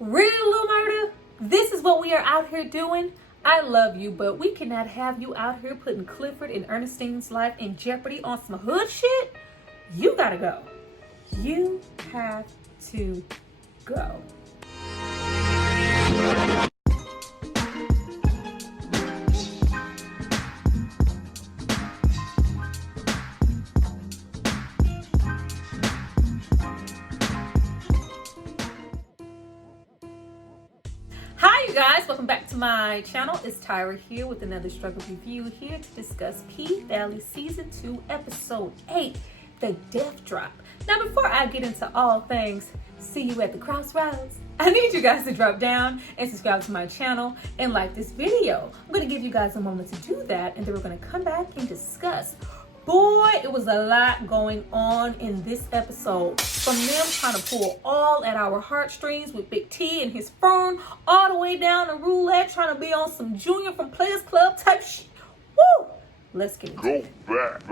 Really, little Murda? This is what we are out here doing? I love you, but we cannot have you out here putting Clifford and Ernestine's life in jeopardy on some hood shit. You gotta go. You have to go. Hi you guys, welcome back to my channel. It's Tyra here with another struggle review, here to discuss P-Valley Season 2 Episode 8, The Death Drop. Now before I get into all things see you at the crossroads, I need you guys to drop down and subscribe to my channel and like this video. I'm going to give you guys a moment to do that, and then we're going to come back and discuss. Boy, it was a lot going on in this episode. From them trying to pull all at our heartstrings with Big T and his firm, all the way down to Roulette trying to be on some Junior from Players Club type shit. Woo! Let's get into it. Go back.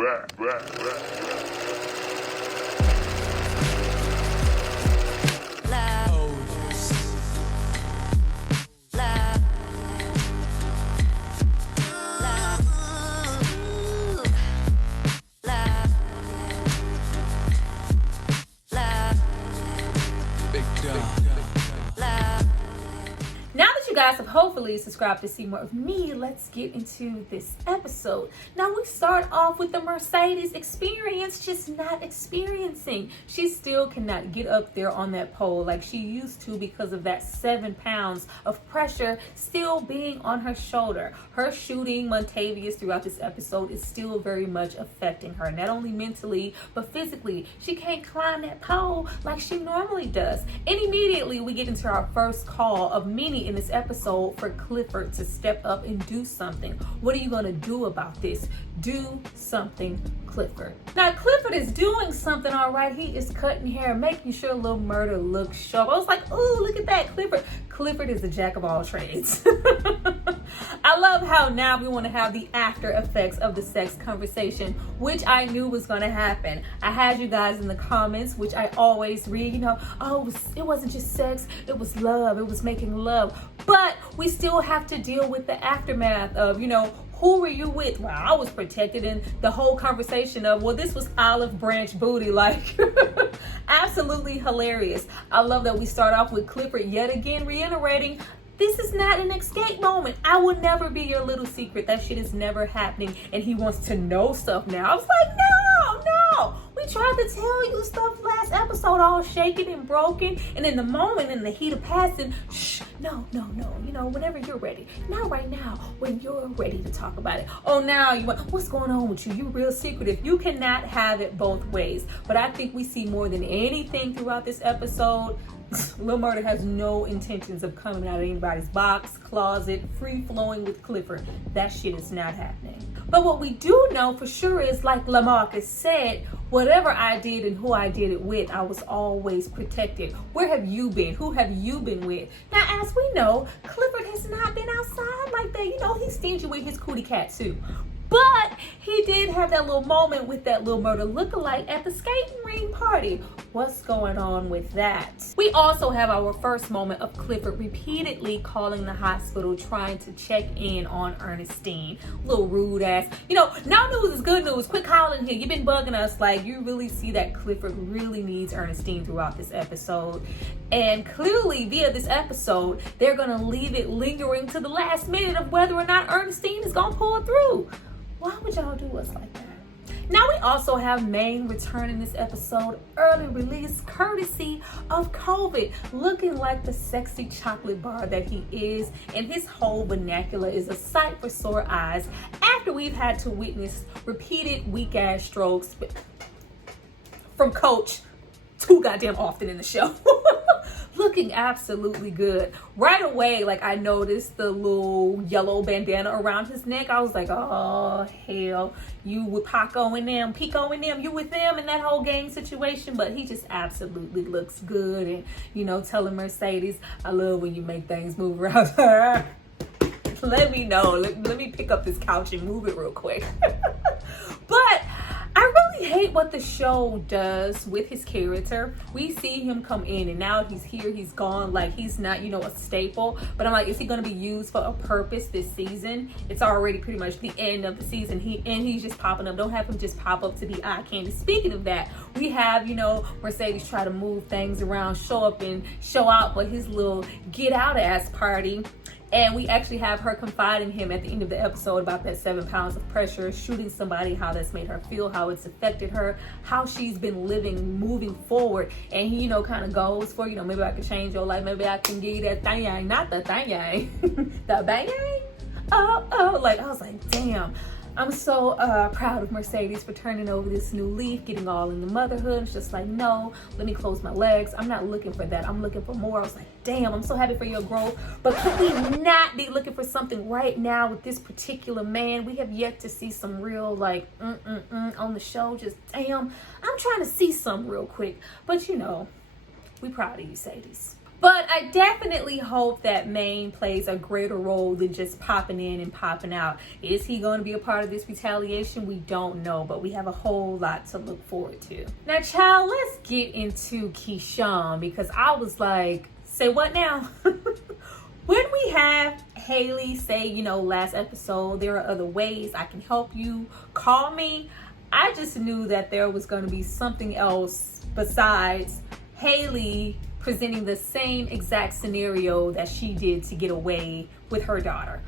Now that you guys have hopefully subscribed to see more of me, let's get into this episode. Now we start off with the Mercedes experience just not experiencing. She still cannot get up there on that pole like she used to because of that 7 pounds of pressure still being on her shoulder. Her shooting Montavious throughout this episode is still very much affecting her, not only mentally but physically. She can't climb that pole like she normally does. And immediately we get into our first call of many in this episode for Clifford to step up and do something. What are you going to do about this? Do something, Clifford. Now Clifford is doing something, all right. He is cutting hair, making sure little Murda looks sharp. I was like, ooh, look at that. Clifford is the jack of all trades. I love how now we want to have the after effects of the sex conversation, which I knew was going to happen. I had you guys in the comments, which I always read, oh, it wasn't just sex, it was love, it was making love. But we still have to deal with the aftermath of, who were you with? Well, I was protected, in the whole conversation of, well, this was olive branch booty, like absolutely hilarious. I love that we start off with Clifford yet again reiterating, this is not an escape moment. I will never be your little secret. That shit is never happening. And he wants to know stuff now. I was like, no. We tried to tell you stuff last episode, all shaken and broken. And in the moment, in the heat of passing, shh, no. Whenever you're ready. Not right now, when you're ready to talk about it. Oh, now you want, what's going on with you? You real secretive. You cannot have it both ways. But I think we see more than anything throughout this episode, Lil Murda has no intentions of coming out of anybody's box, closet, free-flowing with Clifford. That shit is not happening. But what we do know for sure is, like Lamarcus said, whatever I did and who I did it with, I was always protected. Where have you been? Who have you been with? Now, as we know, Clifford has not been outside like that. He's stingy with his cootie cat too. But he did have that little moment with that little Murda lookalike at the skating ring party. What's going on with that? We also have our first moment of Clifford repeatedly calling the hospital, trying to check in on Ernestine. Little rude ass. No news is good news. Quit calling here. You've been bugging us. Like, you really see that Clifford really needs Ernestine throughout this episode. And clearly, via this episode, they're going to leave it lingering to the last minute of whether or not Ernestine is going to pull through. Why would y'all do us like that? Now we also have Maine return in this episode, early release courtesy of COVID, looking like the sexy chocolate bar that he is, and his whole vernacular is a sight for sore eyes after we've had to witness repeated weak-ass strokes from Coach too goddamn often in the show. Looking absolutely good. Right away, like, I noticed the little yellow bandana around his neck. I was like, oh, hell, you with Pico and them, you with them in that whole gang situation. But he just absolutely looks good. And, telling Mercedes, I love when you make things move around. Let me know. Let me pick up this couch and move it real quick. But I really hate what the show does with his character. We see him come in and now he's here, he's gone, like he's not, a staple. But I'm like, is he going to be used for a purpose this season? It's already pretty much the end of the season. He's just popping up. Don't have him just pop up to be eye candy. Speaking of that, we have, Mercedes try to move things around, show up and show out for his little get out ass party. And we actually have her confide in him at the end of the episode about that 7 pounds of pressure, shooting somebody, how that's made her feel, how it's affected her, how she's been living, moving forward. And he, kind of goes for, maybe I can change your life. Maybe I can give you that thing yang, not the thing yang, the bang yang. Oh, like, I was like, damn. I'm so proud of Mercedes for turning over this new leaf, getting all into motherhood. It's just like, no, let me close my legs. I'm not looking for that. I'm looking for more. I was like, damn, I'm so happy for your growth. But could we not be looking for something right now with this particular man? We have yet to see some real, like, on the show. Just, damn, I'm trying to see some real quick. But, we proud of you, Sadie. But I definitely hope that Maine plays a greater role than just popping in and popping out. Is he going to be a part of this retaliation? We don't know, but we have a whole lot to look forward to. Now, child, let's get into Keyshawn, because I was like, say what now? When we have Haley say, last episode, there are other ways I can help you, call me. I just knew that there was going to be something else besides Haley presenting the same exact scenario that she did to get away with her daughter.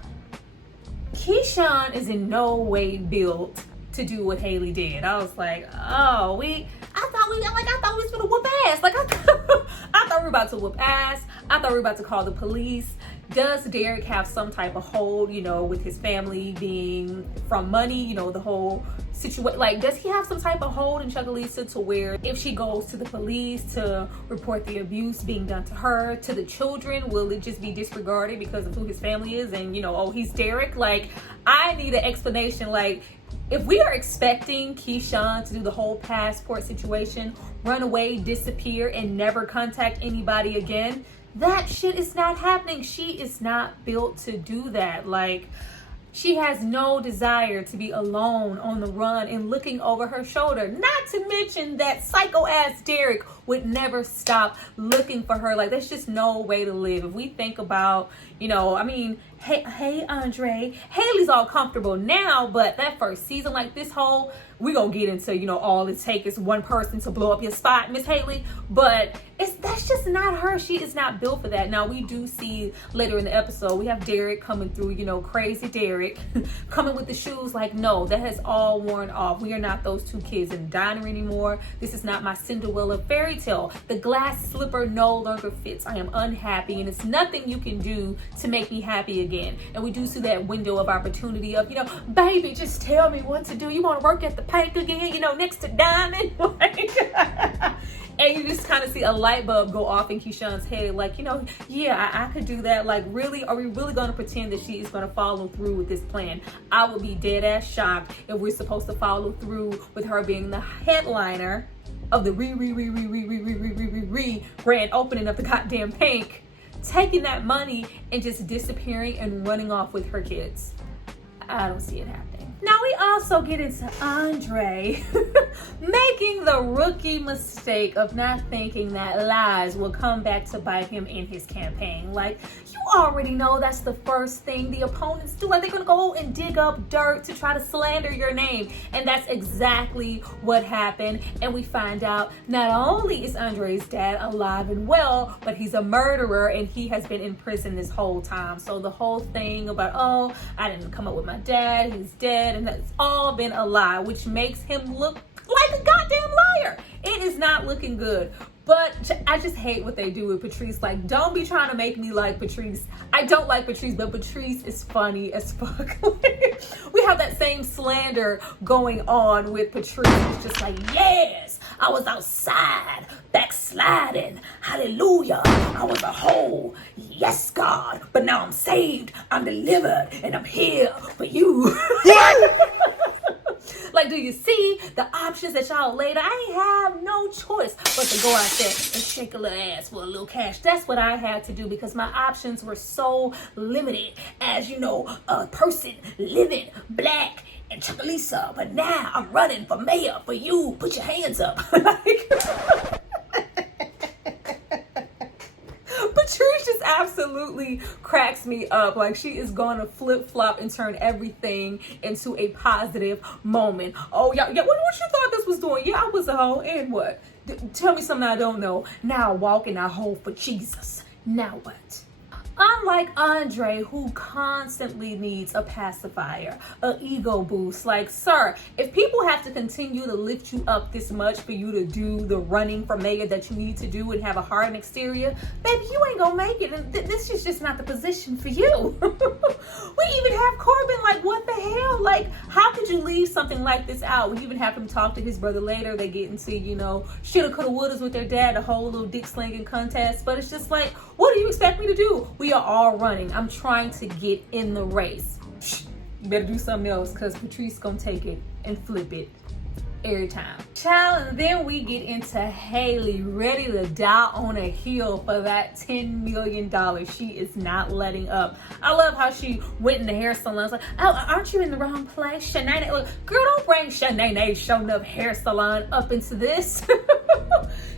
Keyshawn is in no way built to do what Haley did. I was like, oh, I thought we was gonna whoop ass. Like, I thought we were about to whoop ass. I thought we were about to call the police. Does Derek have some type of hold, with his family being from money, the whole situation? Like, does he have some type of hold in Chuckalisa to where if she goes to the police to report the abuse being done to her, to the children, will it just be disregarded because of who his family is and, oh, he's Derek? Like, I need an explanation. Like, if we are expecting Keyshawn to do the whole passport situation, run away, disappear, and never contact anybody again, that shit is not happening. She is not built to do that. Like, she has no desire to be alone on the run and looking over her shoulder. Not to mention that psycho ass Derek would never stop looking for her. Like, there's just no way to live. If we think about, hey Andre, Haley's all comfortable now, but that first season, like this whole, we gonna get into, all it takes is one person to blow up your spot, Miss Haley. But that's just not her. She is not built for that. Now, we do see later in the episode, we have Derek coming through, crazy Derek, coming with the shoes. Like, no, that has all worn off. We are not those two kids in the diner anymore. This is not my Cinderella fairy tale. The glass slipper no longer fits. I am unhappy, and it's nothing you can do to make me happy again. And we do see that window of opportunity of, baby, just tell me what to do. You want to work at the Pink again, next to Diamond? And you just kind of see a light bulb go off in Keyshawn's head. Like, yeah, I could do that. Like, really? Are we really going to pretend that she is going to follow through with this plan? I would be dead ass shocked if we're supposed to follow through with her being the headliner of the grand opening of the goddamn Pink, taking that money and just disappearing and running off with her kids. I don't see it happening. Now, we also get into Andre making the rookie mistake of not thinking that lies will come back to bite him in his campaign. Like, you already know that's the first thing the opponents do. Like, they're going to go and dig up dirt to try to slander your name. And that's exactly what happened. And we find out not only is Andre's dad alive and well, but he's a murderer and he has been in prison this whole time. So the whole thing about, oh, I didn't come up with my dad, he's dead, and that's all been a lie, which makes him look like a goddamn liar. It is not looking good. But I just hate what they do with Patrice. Like, don't be trying to make me like Patrice. I don't like Patrice, but Patrice is funny as fuck. We have that same slander going on with Patrice. It's just like, yes, I was outside, backsliding. Hallelujah. I was a hoe. Yes, God. But now I'm saved. I'm delivered. And I'm here for you. Like, do you see the options that y'all laid out? I ain't have no choice but to go out there and shake a little ass for a little cash. That's what I had to do because my options were so limited as, you know, a person living black and Chocolisa. But now I'm running for mayor for you. Put your hands up. Like, Patrice just absolutely cracks me up. Like, she is going to flip-flop and turn everything into a positive moment. Oh, yeah, what you thought this was doing? Yeah, I was a hoe, and what? Tell me something I don't know. Now I walk and I hold for Jesus. Now what? Unlike Andre, who constantly needs a pacifier, an ego boost. Like, sir, if people have to continue to lift you up this much for you to do the running for mayor that you need to do and have a hard exterior, baby, you ain't gonna make it. And this is just not the position for you. We even have Corbin, like, what the hell? Like, how could you leave something like this out? We even have him talk to his brother later. They get into, you know, shoulda, coulda, wouldas with their dad, the whole little dick slinging contest. But it's just like, what do you expect me to do? We are all running. I'm trying to get in the race. You better do something else because Patrice gonna take it and flip it every time. Child, and then we get into Haley ready to die on a hill for that $10 million. She is not letting up. I love how she went in the hair salon. It's like, oh, aren't you in the wrong place? Shanae, look, girl, don't bring Shanae showing up hair salon up into this.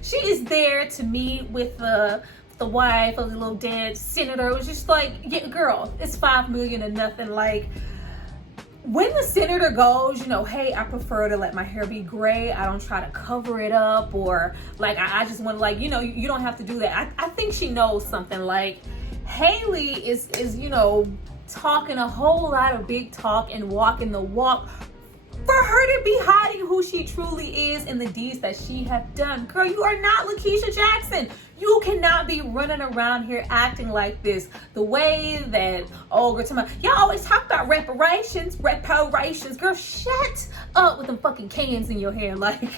She is there to meet with the wife of the little dead senator. It was just like, yeah, girl, it's $5 million and nothing. Like, when the senator goes, you know, hey, I prefer to let my hair be gray. I don't try to cover it up, or like, I just want to, like, you know, you don't have to do that. I think she knows something. Like, Haley is, you know, talking a whole lot of big talk and walking the walk for her to be hiding who she truly is and the deeds that she have done. Girl, you are not Lakeisha Jackson. You cannot be running around here acting like this. The way that, oh, girl, y'all always talk about reparations. Girl, shut up with them fucking cans in your hair. Like,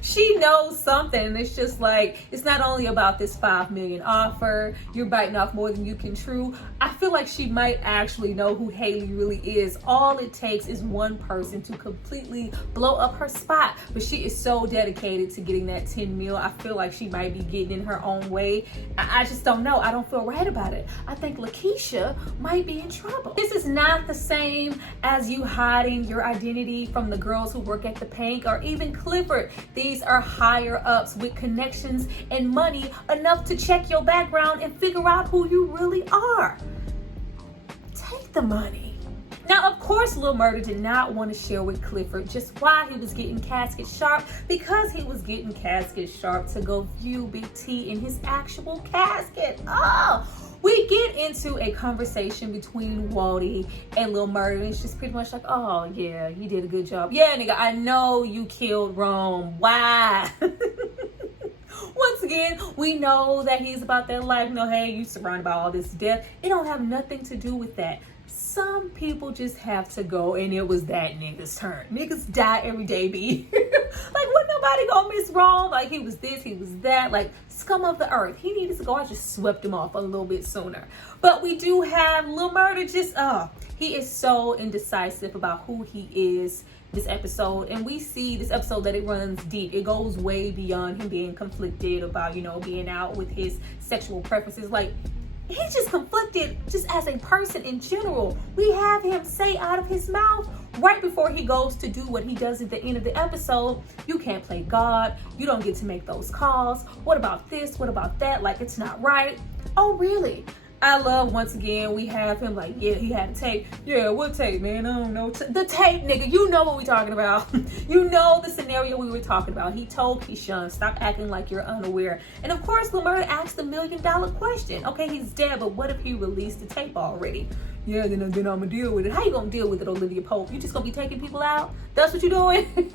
she knows something. And it's just like, it's not only about this $5 million offer. You're biting off more than you can chew. I feel like she might actually know who Haley really is. All it takes is one person to completely blow up her spot. But she is so dedicated to getting that 10 mil. I feel like she might be getting in her own way. I just don't know. I don't feel right about it. I think Lakeisha might be in trouble. This is not the same as you hiding your identity from the girls who work at the Pink or even Clifford. These are higher ups with connections and money enough to check your background and figure out who you really are. Take the money. Now, of course, Lil Murda did not want to share with Clifford just why he was getting casket sharp, because he was getting casket sharp to go view Big T in his actual casket. Oh, we get into a conversation between Waldy and Lil Murda, and it's just pretty much like, oh, yeah, you did a good job. Yeah, nigga, I know you killed Rome. Why? Once again, we know that he's about that life. No, hey, you surrounded by all this death. It don't have nothing to do with that. Some people just have to go, and it was that nigga's turn. Niggas die every day, B. Like, wasn't nobody gonna miss Rome? Like, he was this, he was that. Like, scum of the earth. He needed to go. I just swept him off a little bit sooner. But we do have Lil Murda just, he is so indecisive about who he is this episode. And we see this episode that it runs deep. It goes way beyond him being conflicted about, you know, being out with his sexual preferences. Like, he's just conflicted just as a person in general. We have him say out of his mouth right before he goes to do what he does at the end of the episode, you can't play God. You don't get to make those calls. What about this? What about that? Like, it's not right. Oh, really? I love, once again, we have him like, yeah, he had a tape. Yeah, what tape, man? I don't know. The tape, nigga. You know what we talking about. You know the scenario we were talking about. He told Keyshawn, stop acting like you're unaware. And of course, Lil Murda asked the $1 million question. Okay, he's dead, but what if he released the tape already? Yeah, then I'm gonna deal with it. How you gonna deal with it, Olivia Pope? You just gonna be taking people out? That's what you're doing?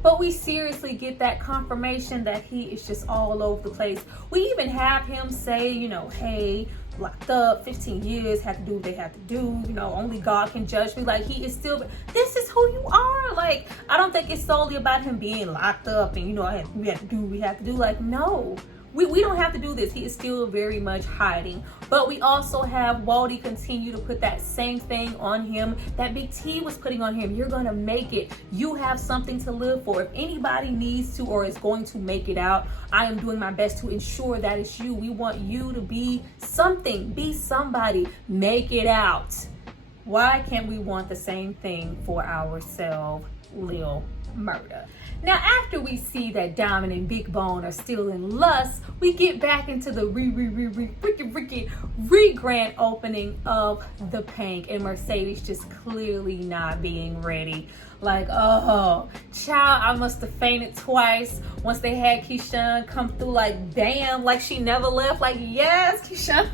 But we seriously get that confirmation that he is just all over the place. We even have him say, you know, hey, locked up 15 years, had to do what they had to do, you know, only God can judge me. Like, he is still, this is who you are. Like, I don't think it's solely about him being locked up and, you know, we have to do what we have to do. Like, no, We don't have to do this. He is still very much hiding. But we also have Waldy continue to put that same thing on him that Big T was putting on him. You're going to make it. You have something to live for. If anybody needs to or is going to make it out, I am doing my best to ensure that it's you. We want you to be something. Be somebody. Make it out. Why can't we want the same thing for ourselves, Lil Murda? Now, after we see that Diamond and Big Bone are still in lust, we get back into the grand opening of the Pank, and Mercedes just clearly not being ready. Like, oh, child, I must have fainted twice once they had Keyshawn come through. Like, damn, like she never left. Like, yes, Keyshawn.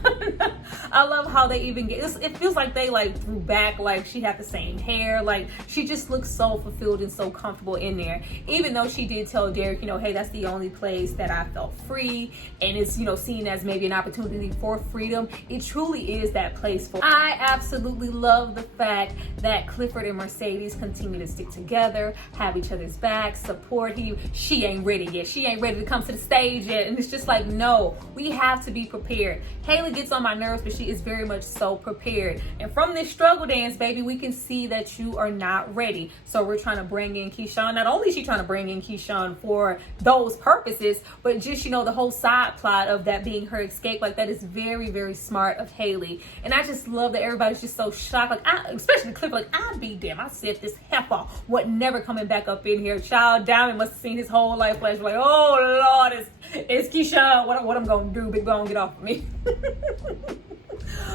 I love how they even get, it feels like they like threw back, like she had the same hair. Like, she just looks so fulfilled and so comfortable in there. Even though she did tell Derek, you know, hey, that's the only place that I felt free. And it's, you know, seen as maybe an opportunity for freedom. It truly is that place for. I absolutely love the fact that Clifford and Mercedes continue to stick together, have each other's back, support him. She ain't ready yet. She ain't ready to come to the stage yet. And it's just like, no, we have to be prepared. Haley gets on my nerves, but she is very much so prepared. And from this struggle dance, baby, we can see that you are not ready. So we're trying to bring in Keyshawn. Not only is she trying to bring in Keyshawn for those purposes, but just, you know, the whole side plot of that being her escape. Like, that is very, very smart of Haley. And I just love that everybody's just so shocked. Like, especially Cliff, like, I'd be damn. I said this heifer what never coming back up in here. Child, Diamond must have seen his whole life flash like, oh Lord, it's Keyshawn. What I'm gonna do? Big Bone, get off of me.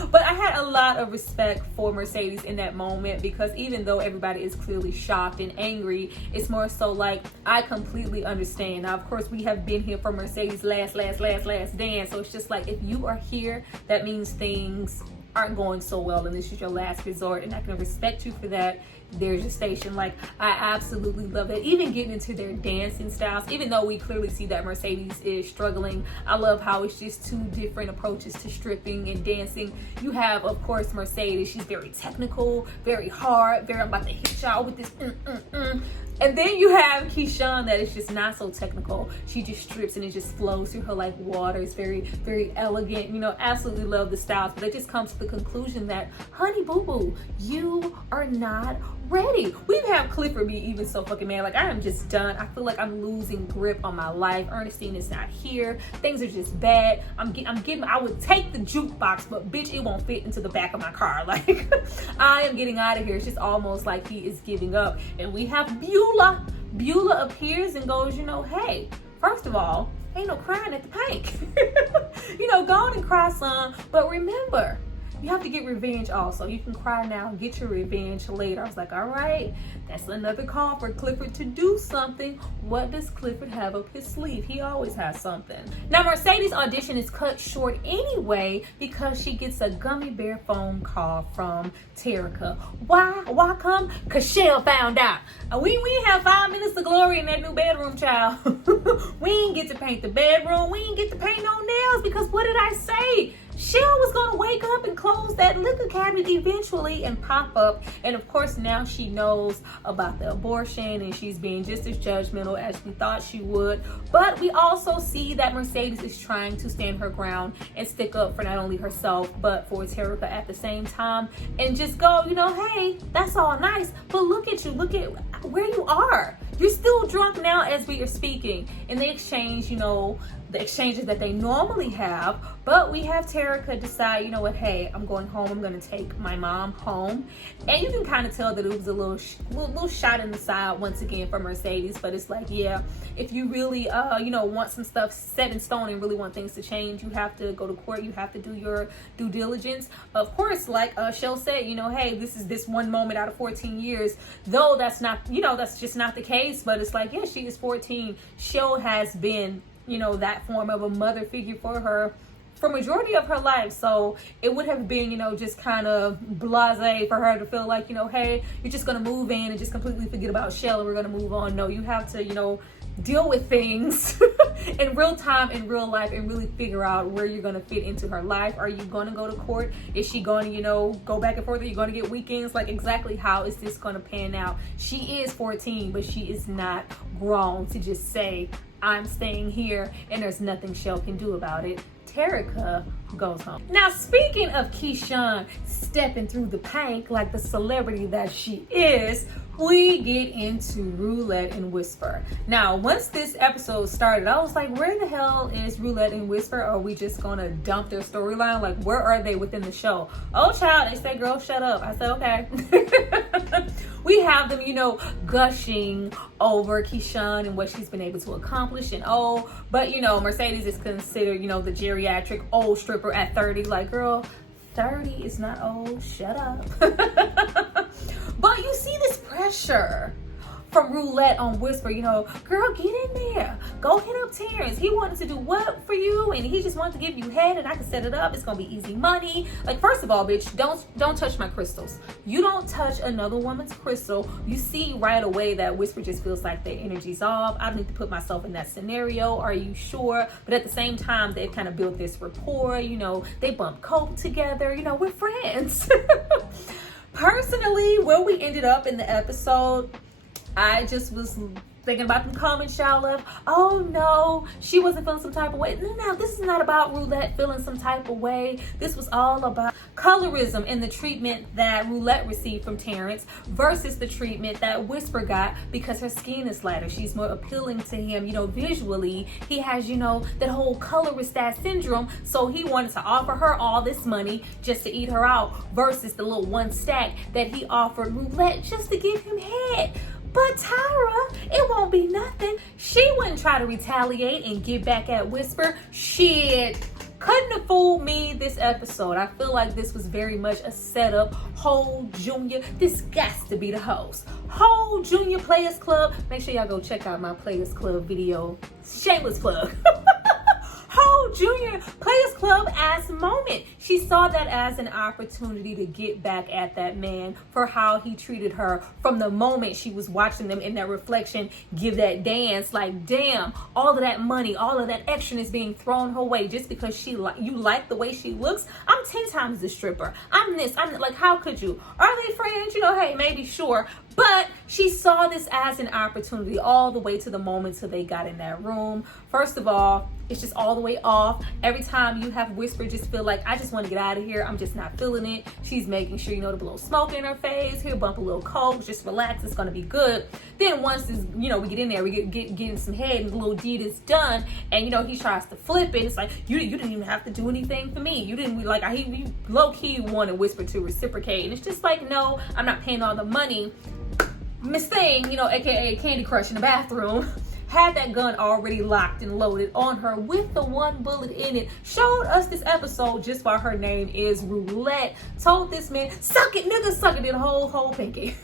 But I had a lot of respect for Mercedes in that moment, because even though everybody is clearly shocked and angry, it's more so like, I completely understand. Now, of course, we have been here for Mercedes' last dance. So it's just like, if you are here, that means things aren't going so well and this is your last resort, and I can respect you for that. There's your station. Like, I absolutely love it. Even getting into their dancing styles, even though we clearly see that Mercedes is struggling, I love how it's just two different approaches to stripping and dancing. You have, of course, Mercedes. She's very technical, very hard, very, I'm about to hit y'all with this And then you have Keyshawn that is just not so technical. She just strips and it just flows through her like water. It's very, very elegant. You know, absolutely love the styles. But it just comes to the conclusion that, honey boo boo, you are not ready. We've had Clifford be even so fucking mad. Like, I am just done. I feel like I'm losing grip on my life. Ernestine is not here. Things are just bad. I would take the jukebox, but bitch, it won't fit into the back of my car. Like, I am getting out of here. It's just almost like he is giving up. And we have Beulah. Beulah appears and goes, you know, hey, first of all, ain't no crying at the Pank. You know, go on and cry some. But remember, you have to get revenge also. You can cry now, get your revenge later. I was like, all right, that's another call for Clifford to do something. What does Clifford have up his sleeve? He always has something. Now, Mercedes' audition is cut short anyway because she gets a gummy bear phone call from Terica. Why come? Because Shell found out. We ain't have 5 minutes of glory in that new bedroom, child. We ain't get to paint the bedroom. We ain't get to paint no nails because what did I say? Shell was going to wake up and close that liquor cabinet eventually and pop up. And of course, now she knows about the abortion and she's being just as judgmental as we thought she would. But we also see that Mercedes is trying to stand her ground and stick up for not only herself, but for Terica at the same time. And just go, you know, hey, that's all nice, but look at you. Look at where you are. You're still drunk now as we are speaking. And they exchange, you know, the exchanges that they normally have, but we have Terica decide, you know what, hey, I'm going home. I'm going to take my mom home. And you can kind of tell that it was a little shot in the side once again for Mercedes, but it's like, yeah, if you really, you know, want some stuff set in stone and really want things to change, you have to go to court. You have to do your due diligence. Of course, like Shell said, you know, hey, this is this one moment out of 14 years, though that's not, you know, that's just not the case, but it's like, yeah, she is 14. Shell has been, you know, that form of a mother figure for her for majority of her life. So it would have been, you know, just kind of blasé for her to feel like, you know, hey, you're just going to move in and just completely forget about Shell and we're going to move on. No, you have to, you know, deal with things in real time, in real life, and really figure out where you're going to fit into her life. Are you going to go to court? Is she going to, you know, go back and forth? Are you going to get weekends? Like, exactly how is this going to pan out? She is 14, but she is not grown to just say, I'm staying here and there's nothing Shell can do about it. Terica goes home. Now, speaking of Keyshawn stepping through the paint like the celebrity that she is, we get into Roulette and Whisper. Now, once this episode started, I was like, where the hell is Roulette and Whisper? Are we just gonna dump their storyline? Like, where are they within the show? Oh, child, they say, girl, shut up. I said, okay. We have them, gushing over Keyshawn and what she's been able to accomplish and but Mercedes is considered, the geriatric old stripper at 30. Like, girl, 30 is not old. Shut up. But you see this pressure from Roulette on Whisper, girl, get in there. Go hit up Terrence. He wanted to do what for you? And he just wanted to give you head and I can set it up. It's gonna be easy money. Like, first of all, bitch, don't touch my crystals. You don't touch another woman's crystal. You see right away that Whisper just feels like their energy's off. I don't need to put myself in that scenario. Are you sure? But at the same time, they've kind of built this rapport. They bump coke together. We're friends. Personally, where we ended up in the episode, I just was thinking about them comments y'all left. Oh no, she wasn't feeling some type of way. No, this is not about Roulette feeling some type of way. This was all about colorism in the treatment that Roulette received from Terrence versus the treatment that Whisper got because her skin is lighter. She's more appealing to him, visually. He has, that whole colorist that syndrome. So he wanted to offer her all this money just to eat her out versus the little one stack that he offered Roulette just to give him head. But Tyra, it won't be nothing. She wouldn't try to retaliate and get back at Whisper. Shit. Couldn't have fooled me this episode. I feel like this was very much a setup. Whole Junior, this got to be the host. Whole Junior Players Club. Make sure y'all go check out my Players Club video. Shameless plug. Whole Junior Players Club as moment. She saw that as an opportunity to get back at that man for how he treated her from the moment she was watching them in that reflection give that dance. Like, damn, all of that money, all of that extraness being thrown her way just because you like the way she looks. I'm 10 times the stripper. I'm like, how could you? Are they friends? Hey, maybe, sure. But she saw this as an opportunity all the way to the moment till they got in that room. First of all, it's just all the way off. Every time you have Whisper just feel like, I just want to get out of here. I'm just not feeling it. She's making sure, to blow smoke in her face. Here, bump a little coke. Just relax. It's going to be good. Then once this, we get in there, we get in some head and the little deed is done. And, he tries to flip it. It's like, you didn't even have to do anything for me. You didn't, he low-key wanted Whisper to reciprocate. And it's just like, no, I'm not paying all the money. Miss Thing, aka Candy Crush in the bathroom, had that gun already locked and loaded on her with the one bullet in it. Showed us this episode just why her name is Roulette. Told this man, suck it, nigga, suck it. Did a whole pinky.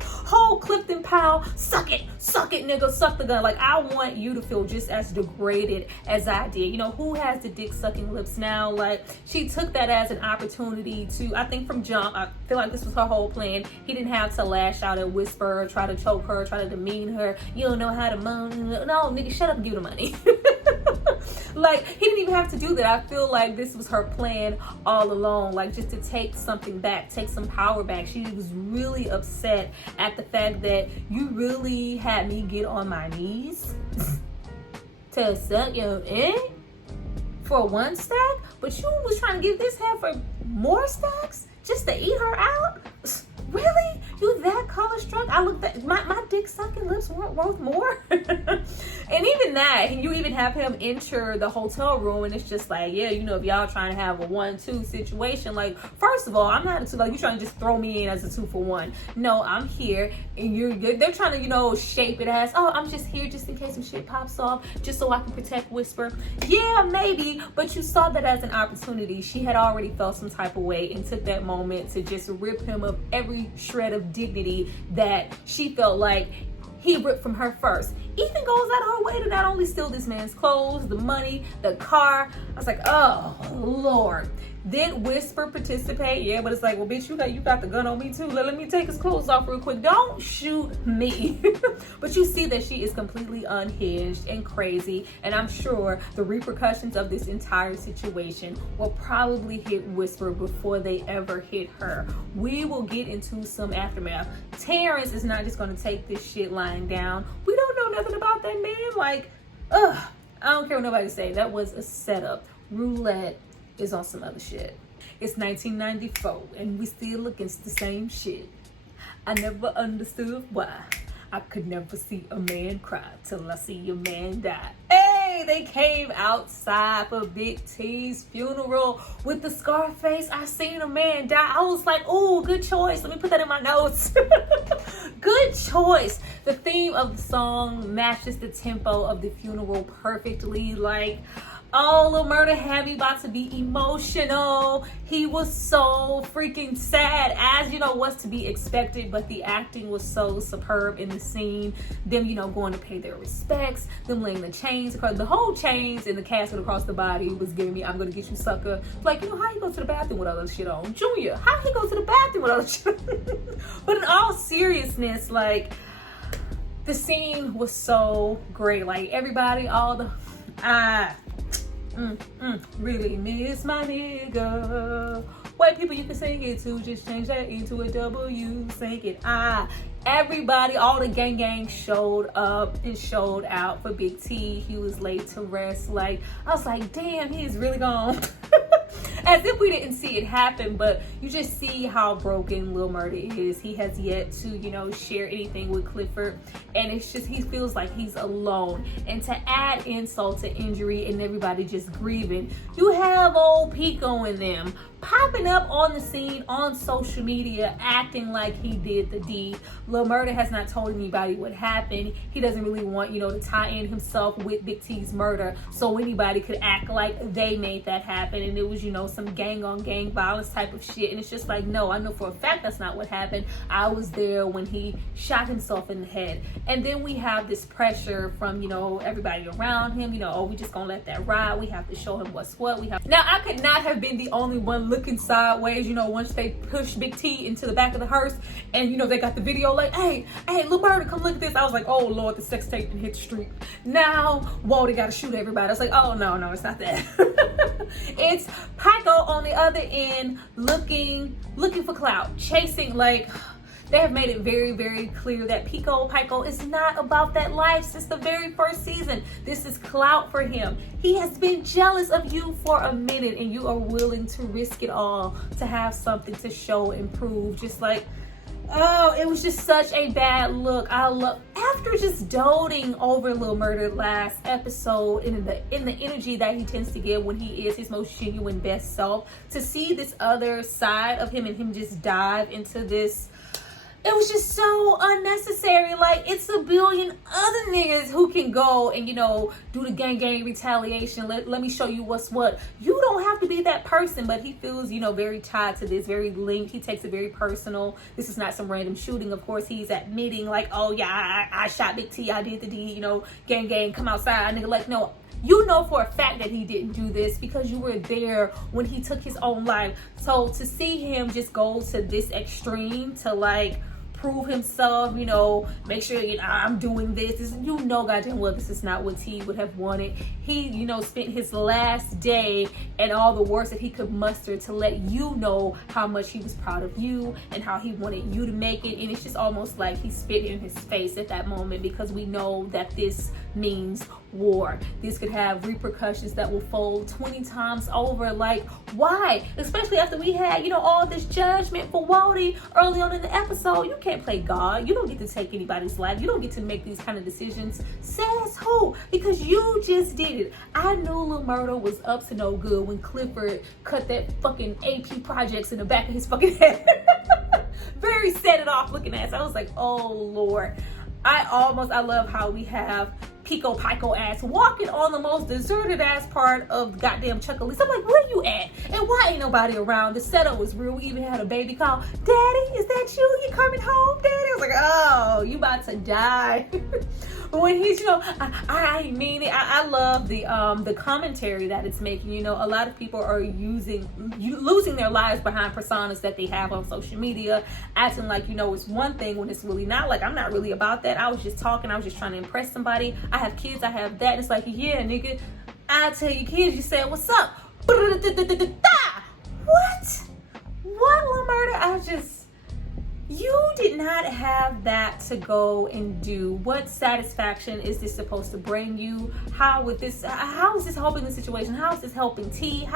Whole Clifton Powell, suck it, nigga, suck the gun. Like, I want you to feel just as degraded as I did. Who has the dick sucking lips now? Like, she took that as an opportunity to, I think from jump, I feel like this was her whole plan. He didn't have to lash out at Whisper, try to choke her, try to demean her. You don't know how to moan. No, nigga, shut up and give the money. Like, he didn't even have to do that. I feel like this was her plan all along, like, just to take something back, take some power back. She was really upset at the fact that you really had me get on my knees to suck your egg for one stack, but you was trying to give this head for more stacks just to eat her out? Really? You that color struck? I looked at my dick sucking lips weren't worth more. And even that, you even have him enter the hotel room and it's just like, yeah, if y'all trying to have a 1-2 situation, like, first of all, I'm not a two, like, you trying to just throw me in as a 2-for-1. No, I'm here and they're trying to, shape it as, oh, I'm just here just in case some shit pops off, just so I can protect Whisper. Yeah, maybe, but you saw that as an opportunity. She had already felt some type of way and took that moment to just rip him of every shred of dignity that she felt like he ripped from her first. Even goes out of her way to not only steal this man's clothes, the money, the car. I was like, oh Lord. Did Whisper participate? Yeah, but it's like, well, bitch, you got the gun on me too. Let me take his clothes off real quick. Don't shoot me. But you see that she is completely unhinged and crazy. And I'm sure the repercussions of this entire situation will probably hit Whisper before they ever hit her. We will get into some aftermath. Terrence is not just going to take this shit lying down. We don't know nothing about that man. Like, Ugh, I don't care what nobody say. That was a setup. Roulette is on some other shit. It's 1994 and we still against the same shit. I never understood why I could never see a man cry till I see a man die. Hey, they came outside for Big T's funeral with the Scarface. I seen a man die. I was like, oh, good choice. Let me put that in my notes. Good choice. The theme of the song matches the tempo of the funeral perfectly. Like, oh, Lil Murda had me about to be emotional. He was so freaking sad, as was to be expected, but the acting was so superb in the scene. Them, going to pay their respects, them laying the chains across the whole chains and the casket across the body was giving me, I'm gonna get you, sucker. Like, how you go to the bathroom with all that shit on? Junior, how he go to the bathroom with all that shit on? But in all seriousness, like, the scene was so great. Like, everybody, all the really miss my nigga. White people, you can sing it too. Just change that into a W. Sing it. Everybody, all the gang showed up and showed out for Big T. He was laid to rest. Like, I was like, damn, he's really gone. As if we didn't see it happen, but you just see how broken Lil Murda is. He has yet to, share anything with Clifford, and it's just, he feels like he's alone. And to add insult to injury and everybody just grieving, you have old Pico and them popping up on the scene on social media acting like he did the deed. Lil Murda has not told anybody what happened. He doesn't really want, to tie in himself with Big T's murder so anybody could act like they made that happen and it was, some gang on gang violence type of shit. And it's just like, no, I know for a fact that's not what happened. I was there when he shot himself in the head. And then we have this pressure from, everybody around him, oh, we just gonna let that ride. We have to show him what's what. Now, I could not have been the only one looking sideways, once they pushed Big T into the back of the hearse and, they got the video like, hey, Lil Murda, come look at this. I was like, oh, Lord, the sex tape hit the street. Now, whoa, they got to shoot everybody. I was like, oh, no, it's not that. It's Pico on the other end looking for clout, chasing, like, they have made it very, very clear that Pico is not about that life since the very first season. This is clout for him. He has been jealous of you for a minute and you are willing to risk it all to have something to show and prove. Just like, oh, it was just such a bad look. After just doting over Lil Murda last episode in the energy that he tends to give when he is his most genuine best self, to see this other side of him and him just dive into this, it was just so unnecessary. Like, it's a billion other niggas who can go and, do the gang retaliation. Let me show you what's what. You don't have to be that person, but he feels, very tied to this, very linked. He takes it very personal. This is not some random shooting. Of course, he's admitting like, oh yeah, I shot Big T. I did the deed, gang, come outside. Nigga, like, no. You know for a fact that he didn't do this because you were there when he took his own life. So to see him just go to this extreme to like prove himself, make sure I'm doing this. Goddamn well this is not what T would have wanted. He, spent his last day and all the words that he could muster to let you know how much he was proud of you and how he wanted you to make it. And it's just almost like he spit in his face at that moment because we know that this means war. This could have repercussions that will fold 20 times over. Like, why? Especially after we had, all this judgment for Wally early on in the episode. You can't play God. You don't get to take anybody's life. You don't get to make these kind of decisions. Says who? Because you just did it. I knew Lil Murda was up to no good when Clifford cut that fucking AP projects in the back of his fucking head. Very set it off looking ass. I was like, oh Lord. I love how we have Pico ass walking on the most deserted ass part of goddamn Chuckalise. I'm like, where you at? And why ain't nobody around? The setup was real. We even had a baby call, Daddy, is that you? You coming home, Daddy? I was like, oh, you about to die. But when he's, I mean it. I love the commentary that it's making. A lot of people are losing their lives behind personas that they have on social media, acting like, it's one thing when it's really not. Like, I'm not really about that. I was just talking. I was just trying to impress somebody. I have kids. I have that. It's like, yeah, nigga, I tell you kids, you said, what's up? What? What, Lil Murda? You did not have that to go and do. What satisfaction is this supposed to bring you? How is this helping the situation? How is this helping T?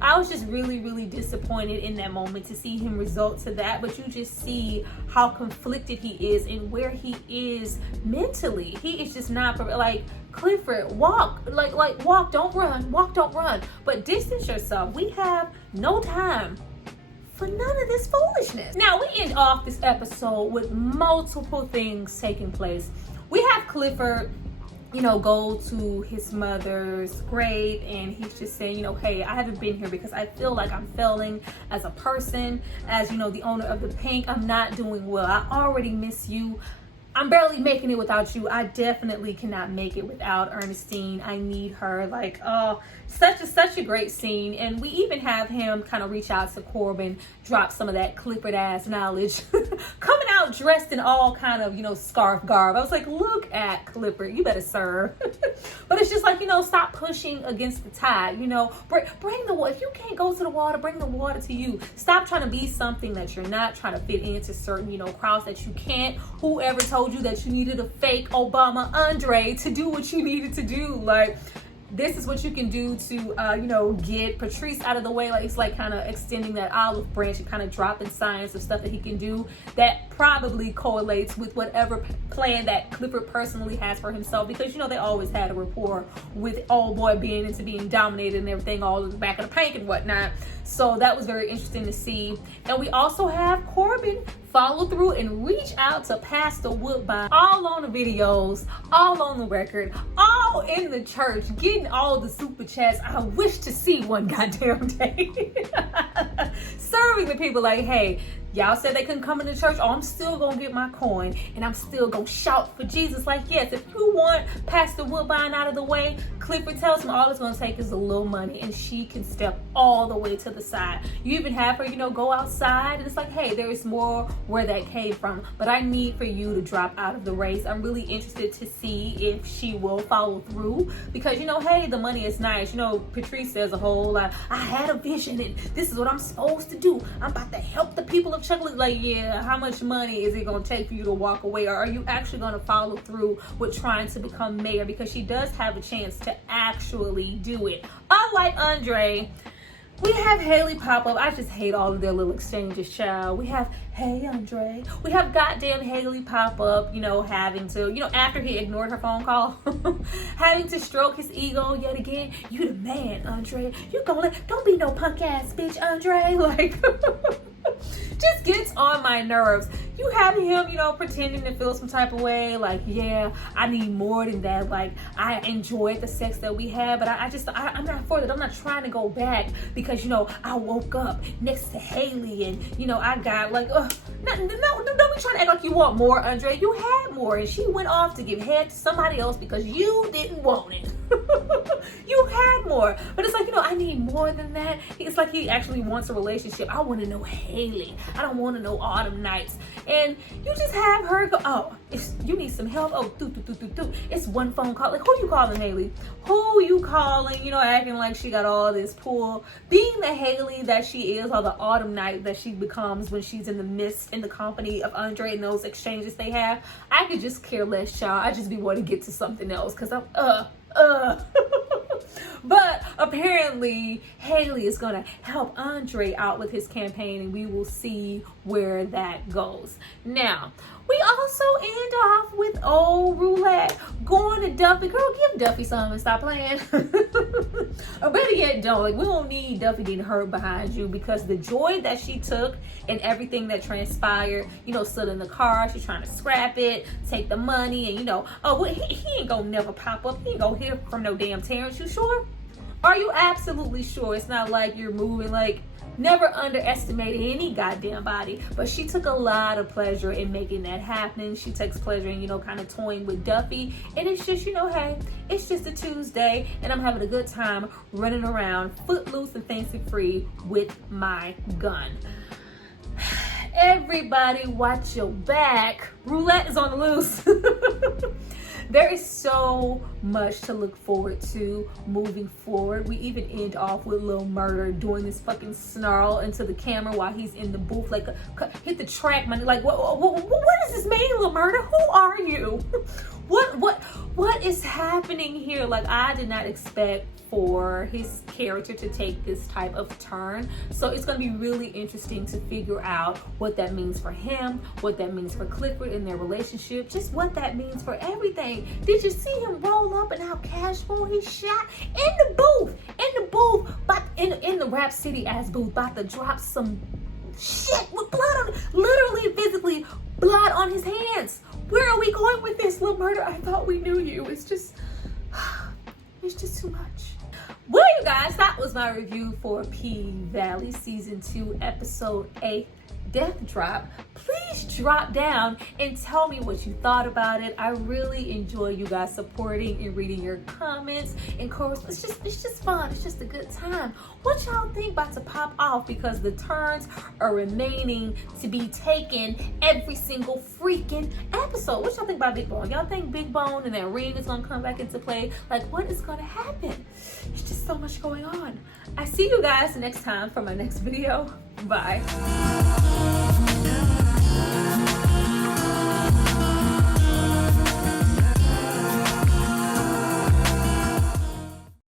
I was just really, really disappointed in that moment to see him result to that. But you just see how conflicted he is and where he is mentally. He is just not like, Clifford, walk, like walk, don't run, walk, don't run. But distance yourself. We have no time for none of this foolishness. Now, we end off this episode with multiple things taking place. We have Clifford, go to his mother's grave, and he's just saying, hey, I haven't been here because I feel like I'm failing as a person, as, the owner of the Pink. I'm not doing well. I already miss you. I'm barely making it without you. I definitely cannot make it without Ernestine. I need her. Like, oh, such a great scene. And we even have him kind of reach out to Corbin, drop some of that Clifford ass knowledge, coming out dressed in all kind of, scarf garb. I was like, look at Clifford, you better serve. But it's just like, stop pushing against the tide, bring the water. If you can't go to the water, bring the water to you. Stop trying to be something that you're not, trying to fit into certain, crowds that you can't. Whoever told you that you needed a fake Obama Andre to do what you needed to do? Like, this is what you can do to, get Patrice out of the way. Like, it's like kind of extending that olive branch and kind of dropping signs of stuff that he can do that probably correlates with whatever plan that Clifford personally has for himself. Because, they always had a rapport with old boy being dominated and everything, all in the back of the Pink and whatnot. So that was very interesting to see. And we also have Corbin follow through and reach out to Pastor Woodbine, all on the videos, all on the record, all in the church, getting all the super chats. I wish to see one goddamn day. Serving the people like, hey, y'all said they couldn't come into church. Oh, I'm still gonna get my coin and I'm still gonna shout for Jesus. Like, yes, if you want Pastor Woodbine out of the way, Clifford tells him all it's gonna take is a little money and she can step all the way to the side. You even have her, go outside and it's like, hey, there is more where that came from, but I need for you to drop out of the race. I'm really interested to see if she will follow through because, hey, the money is nice. Patrice says a whole lot. I had a vision and this is what I'm supposed to do. I'm about to help the people of Chocolate. Like, yeah, how much money is it going to take for you to walk away? Or are you actually going to follow through with trying to become mayor? Because she does have a chance to actually do it. Unlike Andre, we have Haley pop up. I just hate all of their little exchanges, child. We have, hey, Andre. We have goddamn Haley pop up, having to, after he ignored her phone call, having to stroke his ego yet again. You the man, Andre. You don't be no punk ass bitch, Andre. Like, just gets on my nerves. You have him, pretending to feel some type of way. Like, yeah, I need more than that. Like, I enjoyed the sex that we had, but I'm not for that. I'm not trying to go back because, I woke up next to Haley and, I got like, no, don't be trying to act like you want more, Andre. You had more and she went off to give head to somebody else because you didn't want it. You had more. But it's like, I need more than that. It's like he actually wants a relationship. I want to know Haley. I don't want to know Autumn Nights. And you just have her go, oh, you need some help. Oh, it's one phone call. Like, who you calling, Haley? Who you calling? Acting like she got all this pull. Being the Haley that she is, or the Autumn Night that she becomes when she's in the company of Andre and those exchanges they have. I could just care less, y'all. I just be wanting to get to something else because I'm But apparently Haley is gonna help Andre out with his campaign and we will see where that goes. Now, we also end off with old Roulette going to Duffy. Girl, give Duffy something and stop playing. Or better yet, don't. Like, we don't need Duffy getting hurt behind you because the joy that she took and everything that transpired, stood in the car, she's trying to scrap it, take the money, and he ain't gonna never pop up. He ain't gonna hear from no damn Terrence. You sure? Are you absolutely sure? It's not like you're moving like. Never underestimated any goddamn body, but she took a lot of pleasure in making that happen. She takes pleasure in, kind of toying with Duffy. And it's just, hey, it's just a Tuesday and I'm having a good time running around footloose and fancy free with my gun. Everybody watch your back. Roulette is on the loose. There is so much to look forward to moving forward. We even end off with Lil Murda doing this fucking snarl into the camera while he's in the booth, like hit the track money. Like what does this mean, Lil Murda? Who are you? What is happening here? Like, I did not expect for his character to take this type of turn. So it's going to be really interesting to figure out what that means for him, what that means for Clifford and their relationship, just what that means for everything. Did you see him roll up and how casual he shot in the booth, but in the Rap City ass booth, about to drop some shit with blood on, literally, physically, blood on his hands. Where are we going with this, Lil Murda? I thought we knew you. It's just too much. Well, you guys, that was my review for P-Valley Season 2, Episode 8, Death Drop. Please drop down and tell me what you thought about it. I really enjoy you guys supporting and reading your comments and correspondence. It's just fun. It's just a good time. What y'all think about to pop off, because the turns are remaining to be taken every single freaking episode. What y'all think about Big Bone? Y'all think Big Bone and that ring is gonna come back into play? Like, what is gonna happen? There's just so much going on. I see you guys next time for my next video. Bye.